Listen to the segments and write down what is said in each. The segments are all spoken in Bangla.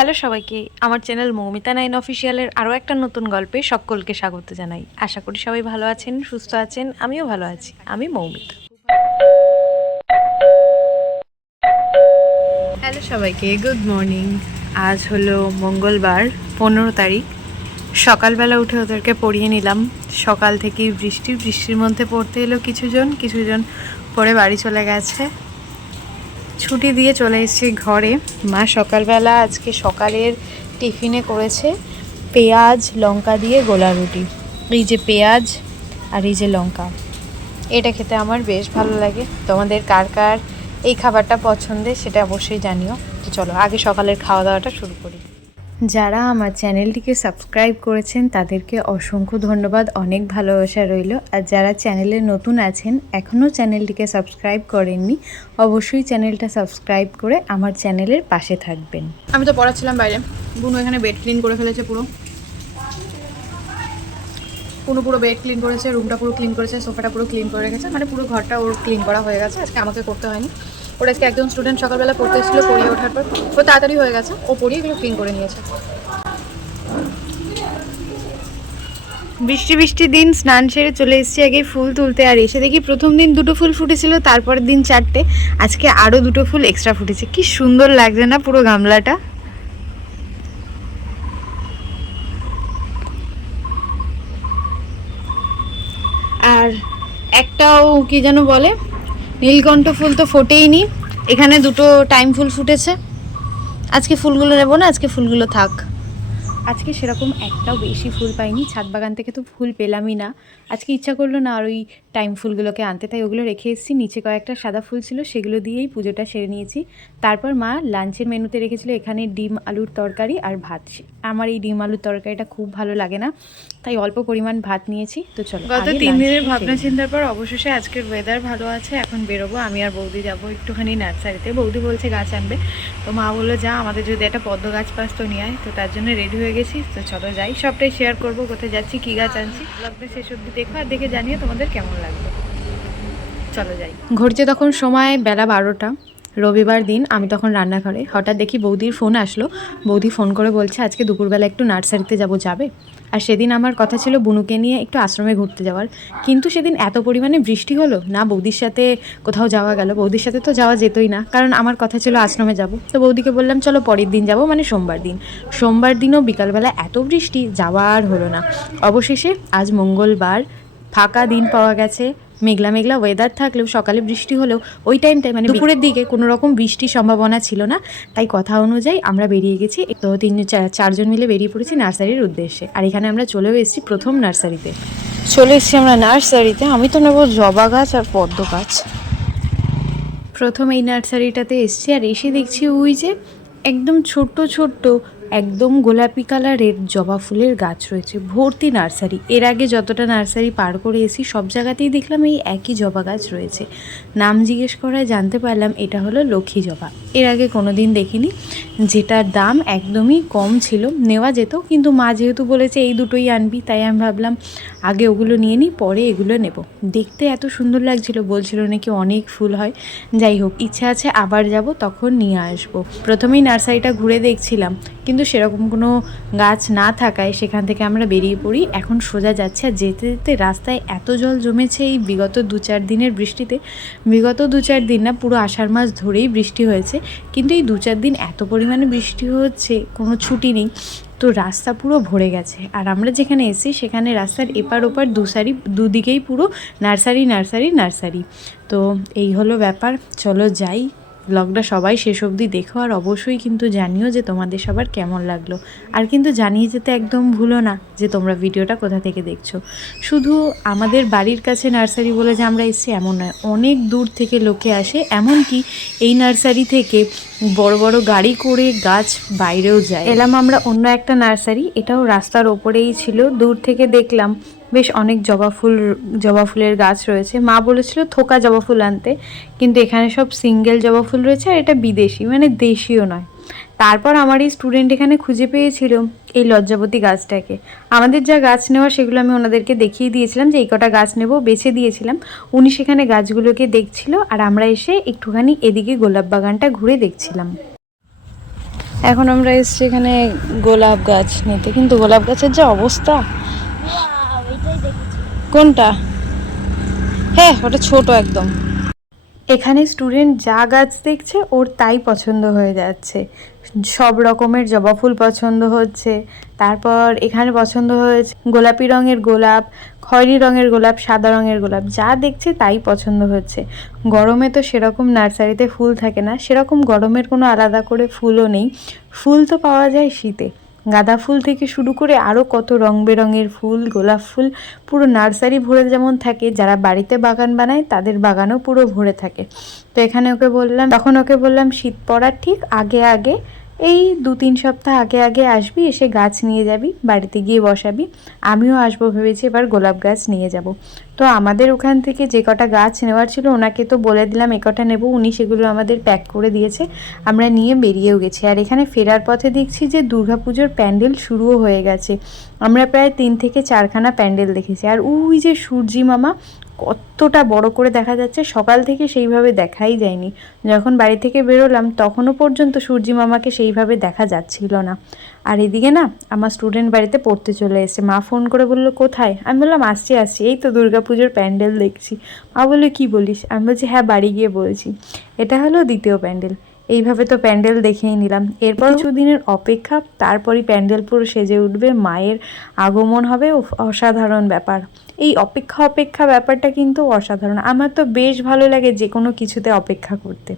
হ্যালো সবাইকে, আমার চ্যানেল মৌমিতা নাইন অফিসিয়ালের আরও একটা নতুন গল্পে সকলকে স্বাগত জানাই। আশা করি সবাই ভালো আছেন, সুস্থ আছেন। আমিও ভালো আছি। আমি মৌমিতা। হ্যালো সবাইকে, গুড মর্নিং। আজ হলো মঙ্গলবার, 15 তারিখ। সকালবেলা উঠে ওদেরকে পড়িয়ে নিলাম। সকাল থেকেই বৃষ্টির মধ্যে পড়তে এলো কিছুজন পড়ে বাড়ি চলে গেছে। ছুটি দিয়ে চলে এসেছি ঘরে। মা সকালবেলা আজকে সকালের টিফিনে করেছে পেঁয়াজ লঙ্কা দিয়ে গোলা রুটি। এই যে পেঁয়াজ আর এই যে লঙ্কা, এটা খেতে আমার বেশ ভালো লাগে। তোমাদের কার কার এই খাবারটা পছন্দের সেটা অবশ্যই জানিও। তো চলো আগে সকালের খাওয়া দাওয়াটা শুরু করি। যারা আমার চ্যানেলটিকে সাবস্ক্রাইব করেছেন তাদেরকে অসংখ্য ধন্যবাদ, অনেক ভালোবাসা রইল। আর যারা চ্যানেলে নতুন আছেন, এখনও চ্যানেলটিকে সাবস্ক্রাইব করেননি, অবশ্যই চ্যানেলটা সাবস্ক্রাইব করে আমার চ্যানেলের পাশে থাকবেন। আমি তো পড়াচ্ছিলাম বাইরে, বুনু এখানে বেড ক্লিন করে ফেলেছে। পুরো বেড ক্লিন করেছে, রুমটা পুরো ক্লিন করেছে, সোফাটা পুরো ক্লিন করে রেখেছে। মানে পুরো ঘরটা ওর ক্লিন করা হয়ে গেছে, আজকে আমাকে করতে হয়নি। ওর আজকে একজন স্টুডেন্ট সকালবেলা পড়তে এসেছিলো, পড়িয়ে ওঠার পর ও তাড়াতাড়ি হয়ে গেছে, ও পড়িয়ে এগুলো ক্লিন করে নিয়েছে। বৃষ্টি দিন স্নান সেরে চলে এসেছি আগে ফুল তুলতে। আর এসে দেখি প্রথম দিন 2টো ফুল ফুটেছিল, তারপরের দিন 4টে, আজকে আরও 2টো ফুল এক্সট্রা ফুটেছে। কি সুন্দর লাগছে না পুরো গামলাটা। আর একটাও কি যেন বলে, নীলকণ্ঠ ফুল তো ফোটেই নি। এখানে 2টো টাইম ফুল ফুটেছে। আজকে ফুলগুলো নেবো না, আজকে ফুলগুলো থাক। আজকে সেরকম একটাও বেশি ফুল পাইনি, ছাদ বাগান থেকে তো ফুল পেলামই না। আজকে ইচ্ছা করলো না আর ওই টাইম ফুলগুলোকে আনতে, তাই ওগুলো রেখে এসেছি। নিচে কয়েকটা সাদা ফুল ছিল, সেগুলো দিয়েই পুজোটা সেরে নিয়েছি। তারপর মা লাঞ্চের মেনুতে রেখেছিল এখানে ডিম আলুর তরকারি আর ভাত। আমার এই ডিম আলুর তরকারিটা খুব ভালো লাগে না, তাই অল্প পরিমাণ ভাত নিয়েছি। তো চলো, গত 3 দিনের ভাবনা চিন্তার পর অবশেষে আজকের ওয়েদার ভালো আছে। এখন বেরোবো, আমি আর বৌদি যাবো একটুখানি নার্সারিতে। বৌদি বলছে গাছ আনবে, তো মা বললো যা, আমাদের যদি একটা পদ্ম গাছ পাস তো নিয়ে আয়। তো তার জন্য রেডি হয়ে গেছি। তো চলো যাই, সবটাই শেয়ার করবো, কোথায় যাচ্ছি, কী গাছ আনছি। ব্লগটা শেষ অবধি দেখো আর দেখে জানিয়ে তোমাদের কেমন লাগবে। চলো যাই। ঘুরছে তখন সময় বেলা 12টা, রবিবার দিন। আমি তখন রান্নাঘরে, হঠাৎ দেখি বৌদির ফোন আসলো। বৌদি ফোন করে বলছে আজকে দুপুরবেলা একটু নার্সারিতে যাবে। আর সেদিন আমার কথা ছিল বুনুকে নিয়ে একটু আশ্রমে ঘুরতে যাওয়ার, কিন্তু সেদিন এত পরিমাণে বৃষ্টি হলো না, বৌদির সাথে কোথাও যাওয়া গেল। বৌদির সাথে তো যাওয়া যেতই না, কারণ আমার কথা ছিল আশ্রমে যাব। তো বৌদিকে বললাম চলো পরের দিন যাব, মানে সোমবার দিনও বিকালবেলা এত বৃষ্টি, যাওয়া আর হলো না। অবশেষে আজ মঙ্গলবার, ফাঁকা দিন পাওয়া গেছে। মেঘলা ওয়েদার থাকলেও সকালে বৃষ্টি হলেও ওই টাইমটায় মানে দুপুরের দিকে কোনো রকম বৃষ্টির সম্ভাবনা ছিল না। তাই কথা অনুযায়ী আমরা বেরিয়ে গেছি। তো 4জন মিলে বেরিয়ে পড়েছি নার্সারির উদ্দেশ্যে। আর এখানে আমরা চলেও এসেছি প্রথম নার্সারিতে। আমরা নার্সারিতে। আমি তো নেবো জবা গাছ আর পদ্ম গাছ। প্রথম এই নার্সারিটাতে এসেছি, আর এসে দেখছি ওই যে একদম ছোট্ট একদম গোলাপি কালারের জবা ফুলের গাছ রয়েছে, ভর্তি নার্সারি। এর আগে যতটা নার্সারি পার করে এসি সব জায়গাতেই দেখলাম এই একই জবা গাছ রয়েছে। নাম জিজ্ঞেস করায় জানতে পারলাম এটা হলো লক্ষ্মী জবা। এর আগে কোনো দিন দেখিনি, যেটার দাম একদমই কম ছিল, নেওয়া যেত। কিন্তু মা যেহেতু বলেছে এই দুটোই আনবি, তাই আমি ভাবলাম আগে ওগুলো নিয়ে নিই, পরে এগুলো নেব। দেখতে এত সুন্দর লাগছিল, বলছিল নাকি অনেক ফুল হয়। যাই হোক, ইচ্ছা আছে আবার যাব, তখন নিয়ে আসবো। প্রথমেই নার্সারিটা ঘুরে দেখছিলাম, কিন্তু সেরকম কোনো গাছ না থাকায় সেখান থেকে আমরা বেরিয়ে পড়ি। এখন সোজা যাচ্ছে, আর যেতে যেতে রাস্তায় এত জল জমেছে এই বিগত 2-4 দিনের বৃষ্টিতে। বিগত 2-4 দিন না, পুরো আষাঢ় মাস ধরেই বৃষ্টি হয়েছে, কিন্তু এই 2-4 দিন এত পরিমাণে বৃষ্টি হচ্ছে, কোনো ছুটি নেই। তো রাস্তা পুরো ভরে গেছে। আর আমরা যেখানে এসেছি সেখানে রাস্তার এপার ওপার দুদিকেই পুরো নার্সারি। তো এই হলো ব্যাপার। চলো যাই, ব্লগটা সবাই শেষ অবধি দেখো, আর অবশ্যই কিন্তু জানিও যে তোমাদের সবার কেমন লাগলো। আর কিন্তু জানিয়ে যেতে একদম ভুলো না যে তোমরা ভিডিওটা কোথা থেকে দেখছো। শুধু আমাদের বাড়ির কাছে নার্সারি বলে যে আমরা এসেছি এমন নয়, অনেক দূর থেকে লোকে আসে। এমনকি এই নার্সারি থেকে বড় বড় গাড়ি করে গাছ বাইরেও যায়। এলাম আমরা অন্য একটা নার্সারি, এটাও রাস্তার ওপরেই ছিল। দূর থেকে দেখলাম বেশ অনেক জবা ফুলের গাছ রয়েছে। মা বলেছিল থোকা জবা ফুল আনতে, কিন্তু এখানে সব সিঙ্গেল জবা ফুল রয়েছে, আর এটা বিদেশি, মানে দেশীয় নয়। তারপর আমার এই স্টুডেন্ট এখানে খুঁজে পেয়েছিল এই লজ্জাবতী গাছটাকে। আমাদের যা গাছ নেওয়া সেগুলো আমি ওনাদেরকে দেখিয়ে দিয়েছিলাম যে এই কটা গাছ নেব, বেছে দিয়েছিলাম। উনি সেখানে গাছগুলোকে দেখছিল, আর আমরা এসে একটুখানি এদিকে গোলাপ বাগানটা ঘুরে দেখছিলাম। এখন আমরা এসেছি এখানে গোলাপ গাছ নিতে, কিন্তু গোলাপ গাছের যে অবস্থা। কোনটা? হ্যাঁ, ওটা ছোট একদম। এখানে স্টুডেন্ট যা গাছ দেখছে ওর তাই পছন্দ হয়ে যাচ্ছে। সব রকমের জবা ফুল পছন্দ হচ্ছে, তারপর এখানে পছন্দ হয়েছে গোলাপি রঙের গোলাপ, খয়েরি রঙের গোলাপ, সাদা রঙের গোলাপ, যা দেখছে তাই পছন্দ হচ্ছে। গরমে তো সেরকম নার্সারিতে ফুল থাকে না, সেরকম গরমের কোনো আলাদা করে ফুলও নেই। ফুল তো পাওয়া যায় শীতে, গাঁদা ফুল থেকে শুরু করে আরও কত রং বেরঙের ফুল, গোলাপ ফুল, পুরো নার্সারি ভরে যেমন থাকে, যারা বাড়িতে বাগান বানায় তাদের বাগানও পুরো ভরে থাকে। তো এখানে ওকে বললাম শীত পড়ার ঠিক আগে আগে, এই 2-3 সপ্তাহ আগে আগে আসবি, এসে গাছ নিয়ে যাবি, বাড়িতে গিয়ে বসাবি। আমিও আসবো ভেবেছি, এবার গোলাপ গাছ নিয়ে যাব। তো আমাদের ওখান থেকে যে কটা গাছ নেওয়ার ছিল ওনাকে তো বলে দিলাম এ কটা নেবো, উনি সেগুলো আমাদের প্যাক করে দিয়েছে, আমরা নিয়ে বেরিয়েও গেছি। আর এখানে ফেরার পথে দেখছি যে দুর্গাপুজোর প্যান্ডেল শুরুও হয়ে গেছে। আমরা প্রায় 3 থেকে 4খানা প্যান্ডেল দেখেছি। আর ওই যে সূর্যি মামা কতটা বড় করে দেখা যাচ্ছে, সকাল থেকে সেইভাবে দেখাই যায়নি। যখন বাড়ি থেকে বেরোলাম তখনও পর্যন্ত সূর্যি মামাকে সেইভাবে দেখা যাচ্ছিল না। আর এদিকে না আমার স্টুডেন্ট বাড়িতে পড়তে চলে এসেছে, মা ফোন করে বললো কোথায়, আমি বললাম আসছি, এই তো দুর্গাপুজোর প্যান্ডেল দেখছি। মা বললো কী বলিস, আমি বলছি হ্যাঁ বাড়ি গিয়ে বলছি। এটা হলো দ্বিতীয় প্যান্ডেল। এইভাবে তো প্যান্ডেল দেখেই নিলাম, এরপর কিছুদিনের অপেক্ষা, তারপরই প্যান্ডেল পুরো সেজে উঠবে, মায়ের আগমন হবে। অসাধারণ ব্যাপার, এই অপেক্ষা ব্যাপারটা কিন্তু অসাধারণ। আমার তো বেশ ভালো লাগে যে কোনো কিছুতে অপেক্ষা করতে।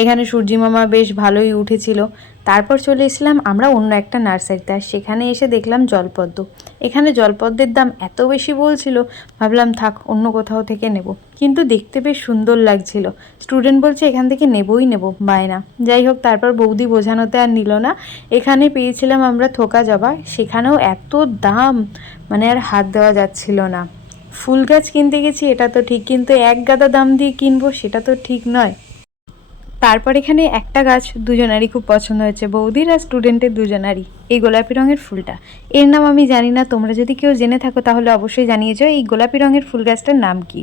এখানে সূর্যি মামা বেশ ভালোই উঠেছিল। তারপর চলে এসেছিলাম আমরা অন্য একটা নার্সারিতে, আর সেখানে এসে দেখলাম জলপদ্ম। এখানে জলপদ্মের দাম এত বেশি বলছিল, ভাবলাম থাক অন্য কোথাও থেকে নেব, কিন্তু দেখতে বেশ সুন্দর লাগছিল। স্টুডেন্ট বলছে এখান থেকে নেবই নেব, বায়না। যাই হোক, তারপর বৌদি বোঝানোতে আর নিল না। এখানে পেয়েছিলাম আমরা থোকা জবা, সেখানেও এত দাম, মানে আর হাত দেওয়া যাচ্ছিল না। ফুল গাছ কিনতে গেছি এটা তো ঠিক, কিন্তু এক গাদা দাম দিয়ে কিনবো সেটা তো ঠিক নয়। তারপর এখানে একটা গাছ দুজনারই খুব পছন্দ হয়েছে, বৌদির আর স্টুডেন্টের দুজনারই, এই গোলাপি রঙের ফুলটা। এর নাম আমি জানি না, তোমরা যদি কেউ জেনে থাকো তাহলে অবশ্যই জানিয়েছো এই গোলাপি রঙের ফুল গাছটার নাম কি।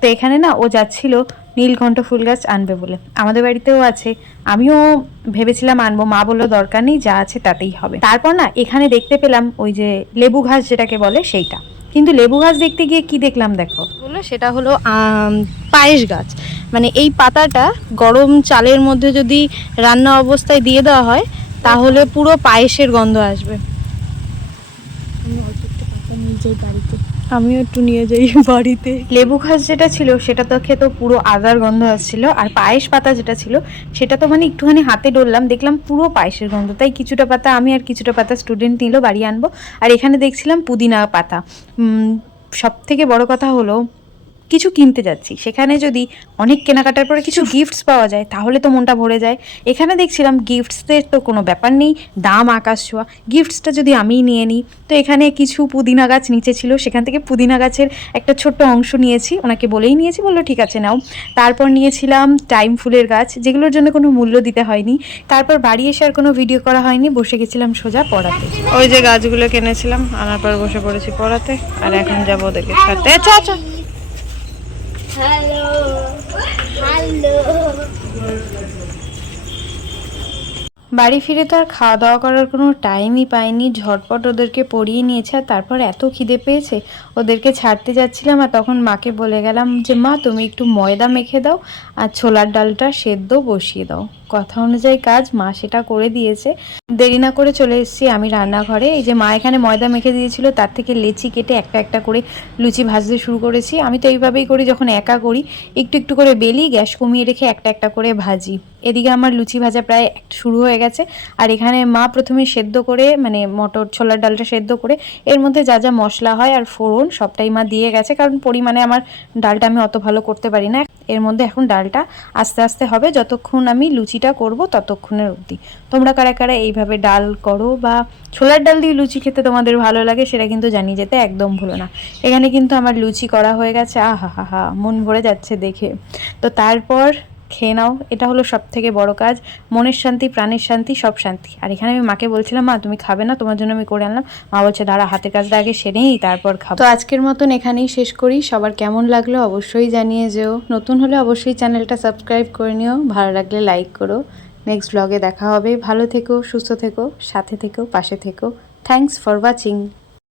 তো এখানে না ও যাচ্ছিল নীলকণ্ঠ ফুল গাছ আনবে বলে, আমাদের বাড়িতেও আছে, আমিও ভেবেছিলাম আনবো, মা বললো দরকার নেই, যা আছে তাতেই হবে। তারপর না এখানে দেখতে পেলাম ওই যে লেবু ঘাস যেটাকে বলে সেইটা, কিন্তু লেবু গাছ দেখতে গিয়ে কি দেখলাম দেখো, বললো সেটা হলো পায়েস গাছ। মানে এই পাতাটা গরম চালের মধ্যে যদি রান্না অবস্থায় দিয়ে দেওয়া হয় তাহলে পুরো পায়েসের গন্ধ আসবে। আমিও একটু নিয়ে যাই বাড়িতে। লেবু ঘাস যেটা ছিল সেটা তো খেতে পুরো আদার গন্ধ আসছিল, আর পায়েস পাতা যেটা ছিল সেটা তো মানে একটুখানি হাতে ডললাম, দেখলাম পুরো পায়েসের গন্ধ। তাই কিছুটা পাতা আমি আর কিছুটা পাতা স্টুডেন্ট নিল, বাড়ি আনবো। আর এখানে দেখছিলাম পুদিনা পাতা। সব থেকে বড় কথা হলো কিছু কিনতে যাচ্ছি, সেখানে যদি অনেক কেনাকাটার পরে কিছু গিফটস পাওয়া যায় তাহলে তো মনটা ভরে যায়। এখানে দেখছিলাম গিফটসের তো কোনো ব্যাপার নেই, দাম আকাশ ছোঁয়া, গিফটসটা যদি আমিই নিয়ে নিই। তো এখানে কিছু পুদিনা গাছ নিচে ছিল, সেখান থেকে পুদিনা গাছের একটা ছোট্ট অংশ নিয়েছি, ওনাকে বলেই নিয়েছি, বললো ঠিক আছে নাও। তারপর নিয়েছিলাম টাইম ফুলের গাছ, যেগুলোর জন্য কোনো মূল্য দিতে হয়নি। তারপর বাড়ি এসে আর কোনো ভিডিও করা হয়নি, বসে গেছিলাম সোজা পড়াতে। ওই যে গাছগুলো কিনেছিলাম আনার পর বসে পড়েছি পড়াতে, আর এখন যাবো ওদেরকে ছাড়তে। আচ্ছা হ্যালো হ্যালো। বাড়ি ফিরে তো আর খাওয়া দাওয়া করার কোনো টাইমই পাইনি, ঝটপট ওদেরকে পড়িয়ে নিয়েছে। আর তারপর এত খিদে পেয়েছে, ওদেরকে ছাড়তে যাচ্ছিলাম, আর তখন মাকে বলে গেলাম যে মা তুমি একটু ময়দা মেখে দাও আর ছোলার ডালটা সেদ্ধ বসিয়ে দাও। কথা অনুযায়ী কাজ, মা সেটা করে দিয়েছে। দেরি না করে চলে এসেছি আমি রান্নাঘরে। এই যে মা এখানে ময়দা মেখে দিয়েছিল, তার থেকে লেচি কেটে একটা একটা করে লুচি ভাজতে শুরু করেছি। আমি তো এইভাবেই করি, যখন একা করি একটু একটু করে বেলি, গ্যাস কমিয়ে রেখে একটা একটা করে ভাজি। এদিকে আমার লুচি ভাজা প্রায় শুরু হয়ে গেছে। আর এখানে মা প্রথমে সেদ্ধ করে, মানে মটর ছোলার ডালটা সেদ্ধ করে এর মধ্যে যা যা মশলা হয় আর ফোড়ন সবটাই মা দিয়ে গেছে, কারণ পরিমাণে আমার ডালটা আমি অত ভালো করতে পারি না। এর মধ্যে এখন ডালটা আস্তে আস্তে হবে, যতক্ষণ আমি লুচিটা করব ততক্ষণের অবধি। তোমরা কারা কারা এইভাবে ডাল করো বা ছোলার ডাল দিয়ে লুচি খেতে তোমাদের ভালো লাগে সেটা কিন্তু জানিয়ে যেতে একদম ভুলো না। এখানে কিন্তু আমার লুচি করা হয়ে গেছে, আহা হা হা, মন ভরে যাচ্ছে দেখে। তো তারপর খেয়ে নাও, এটা হলো সব থেকে বড় কাজ, মনের শান্তি প্রাণের শান্তি সব শান্তি। আর এখানে আমি মাকে বলছিলাম মা তুমি খাবে না, তোমার জন্য আমি করে আনলাম। মা বলছে দাঁড়া হাতের কাজটা আগে সেরেই তারপর খাবো। তো আজকের মতন এখানেই শেষ করি, সবার কেমন লাগলো অবশ্যই জানিয়ে যেও, নতুন হলে অবশ্যই চ্যানেলটা সাবস্ক্রাইব করে নিও, ভালো লাগলে লাইক করো। নেক্সট ব্লগে দেখা হবে। ভালো থেকো, সুস্থ থেকো, সাথে থেকো, পাশে থেকো। Thanks for watching.